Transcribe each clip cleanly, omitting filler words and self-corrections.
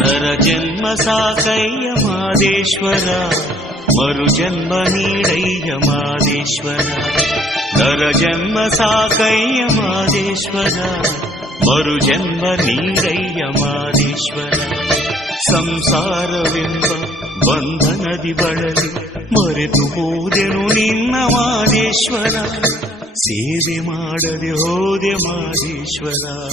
ನರಜನ್ಮ ಸಾಕಯ್ಯ ಮಾದೇಶ್ವರ, ಮರುಜನ್ಮ ನೀಡಯ್ಯ ಮಾದೇಶ್ವರ. ನರಜನ್ಮ ಸಾಕಯ್ಯ ಮಾದೇಶ್ವರ, ಮರುಜನ್ಮ ನೀಡಯ್ಯ ಮಾದೇಶ್ವರ. ಸಂಸಾರವೆಂಬ ಬಂಧನದಿ ಬಳಲಿ ಮರೆತು ಹೋದೆನು ನಿನ್ನ ಮಾದೇಶ್ವರ. ಸೇವೆ ಮಾಡದೆ ಹೋದೆ ಮಾದೇಶ್ವರ.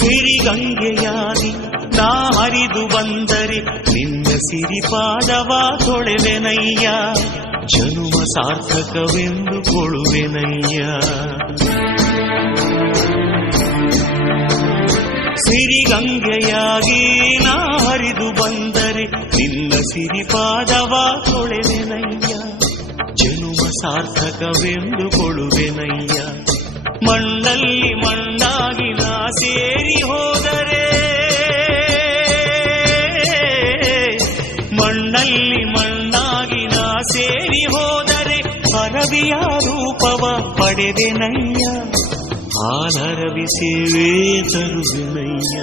ಸಿರಿಗಂಗೆಯಾಗಿ ನಾ ಹರಿದು ಬಂದರೆ ನಿನ್ನ ಸಿರಿಪಾದವ ತೊಳೆವೆನಯ್ಯ. ಜನುಮ ಸಾರ್ಥಕವೆಂದು ಕೊಳುವೆನಯ್ಯ. ಸಿರಿಗಂಗೆಯಾಗಿ ನಾ ಹರಿದು ಬಂದರೆ ನಿನ್ನ ಸಿರಿಪಾದವ ತೊಳೆವೆನಯ್ಯ. ಜನುಮ ಸಾರ್ಥಕವೆಂದು ಕೊಳುವೆನಯ್ಯ. ಮಣ್ಣಲ್ಲಿ ಮಣ್ಣಾಗಿ ನಾ ಸೇರಿ ಹೋದರೆ, ಮಣ್ಣಲ್ಲಿ ಮಣ್ಣಾಗಿ ನಾ ಸೇರಿ ಹೋದರೆ ಅರವಿಯ ರೂಪವ ಪಡೆದೆನಯ್ಯ. ಹಾಲರವಿ ಸೇವೆ ತರುವೆನಯ್ಯ.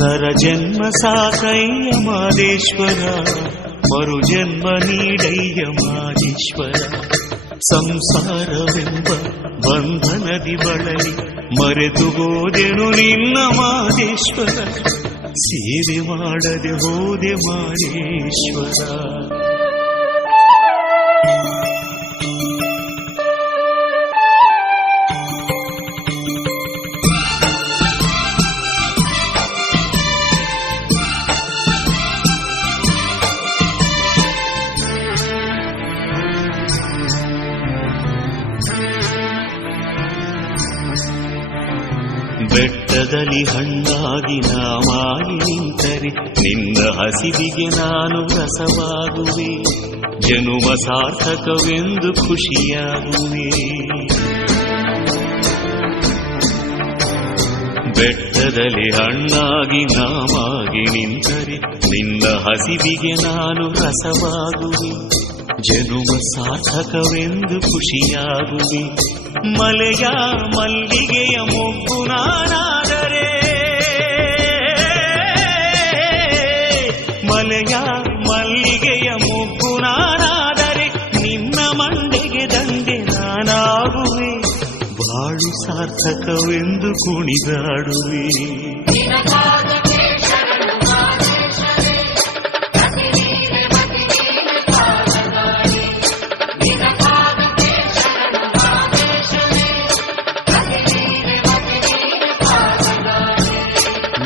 ನರಜನ್ಮ ಸಾಕಯ್ಯ ಮಾದೇಶ್ವರ, ಮರುಜನ್ಮ ನೀಡಯ್ಯ ಮಾದೇಶ್ವರ. ಸಂಸಾರವೆಂಬ ಬಂಧನದಿ ಬಳಲಿ ಮರೆತು ಹೋದೆನು ನಿನ್ನ ಮಾದೇಶ್ವರ. ಸೇವೆ ಮಾಡದೆ ಹೋದೆ ಮಾದೇಶ್ವರ. ಬೆಟ್ಟದಲ್ಲಿ ಹಣ್ಣಾಗಿ ನಾ ಮಾಗಿ ನಿಂತರೆ ನಿನ್ನ ಹಸಿವಿಗೆ ನಾನು ರಸವಾಗುವೆ. ಜನುಮ ಸಾರ್ಥಕವೆಂದು ಖುಷಿಯಾಗುವೆ. ಬೆಟ್ಟದಲ್ಲಿ ಹಣ್ಣಾಗಿ ನಾ ಮಾಗಿ ನಿಂತರೆ ನಿನ್ನ ಹಸಿವಿಗೆ ನಾನು ರಸವಾಗುವೆ. ಜನುಮ ಸಾರ್ಥಕವೆಂದು ಖುಷಿಯಾಗುವೆ. ಮಲೆಯ ಮಲ್ಲಿಗೆಯ ಮೊಗ್ಗು ನಾನಾದರೆ, ಮಲೆಯ ಮಲ್ಲಿಗೆಯ ಮೊಗ್ಗು ನಾನಾದರೆ ನಿನ್ನ ಮಂಡೆಗೆ ದಂಡೆ ನಾನಾಗುವೆ. ಬಾಳು ಸಾರ್ಥಕವೆಂದು ಕುಣಿದಾಡುವೆ.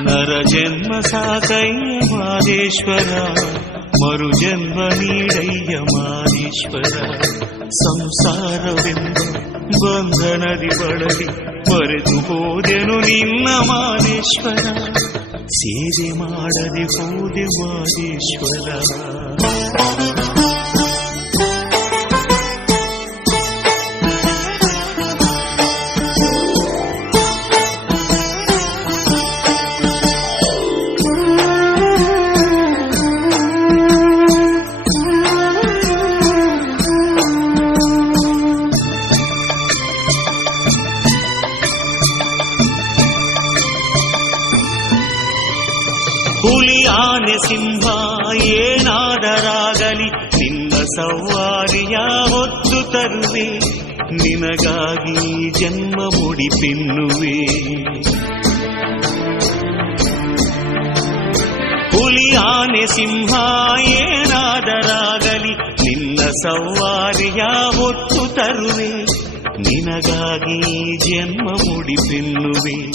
ನರಜನ್ಮ ಸಾಕಯ್ಯ ಮಾದೇಶ್ವರ, ಮರುಜನ್ಮ ನೀಡಯ್ಯ ಮಾದೇಶ್ವರ. ಸಂಸಾರವೆಂಬ ಬಂಧನದಿ ಬಳಲಿ ಮರೆತು ಹೋದೆನು ನಿನ್ನ ಮಾದೇಶ್ವರ. ಸೇವೆ ಮಾಡದೆ ಹೋದೆ ಮಾದೇಶ್ವರ. ಹುಲಿ ಆನೆ ಸಿಂಹ ಏನಾದರಾಗಲಿ ನಿನ್ನ ಸವಾರಿಯ ಹೊತ್ತು ತರುವೆ. ನಿನಗಾಗಿ ಜನ್ಮ ಮುಡಿಪೆನ್ನುವೆ. ಹುಲಿ ಆನೆ ಸಿಂಹ ಏನಾದರಾಗಲಿ ನಿನ್ನ ಸವಾರಿಯ ಹೊತ್ತು ತರುವೆ. ನಿನಗಾಗಿ ಜನ್ಮ ಮುಡಿಪೆನ್ನುವೆ.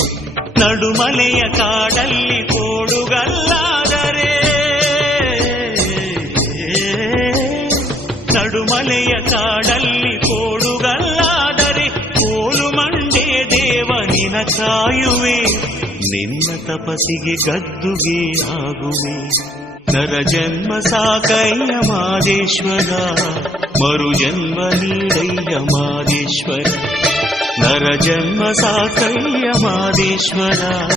ನಡುಮಲೆಯ ಕಾಡಲ್ಲಿ ಕೋಡುಗಲ್ಲಾದರೆ, ನಡುಮಲೆಯ ಕಾಡಲ್ಲಿ ಕೋಡುಗಲ್ಲಾದರೆ ಕೋಲು ಮಂಡೆ ದೇವ ನಿನ ಕಾಯುವೆ. ನಿನ್ನ ತಪಸ್ಸಿಗೆ ಗದ್ದುಗೆ ಆಗುವೆ. ನರಜನ್ಮ ಸಾಕಯ್ಯ ಮಾದೇಶ್ವರ, ಮರುಜನ್ಮ ನೀಡಯ್ಯ ಮಾದೇಶ್ವರ. ನರಜನ್ಮ ಸಾಕಯ್ಯ ಮಾದೇಶ್ವರ.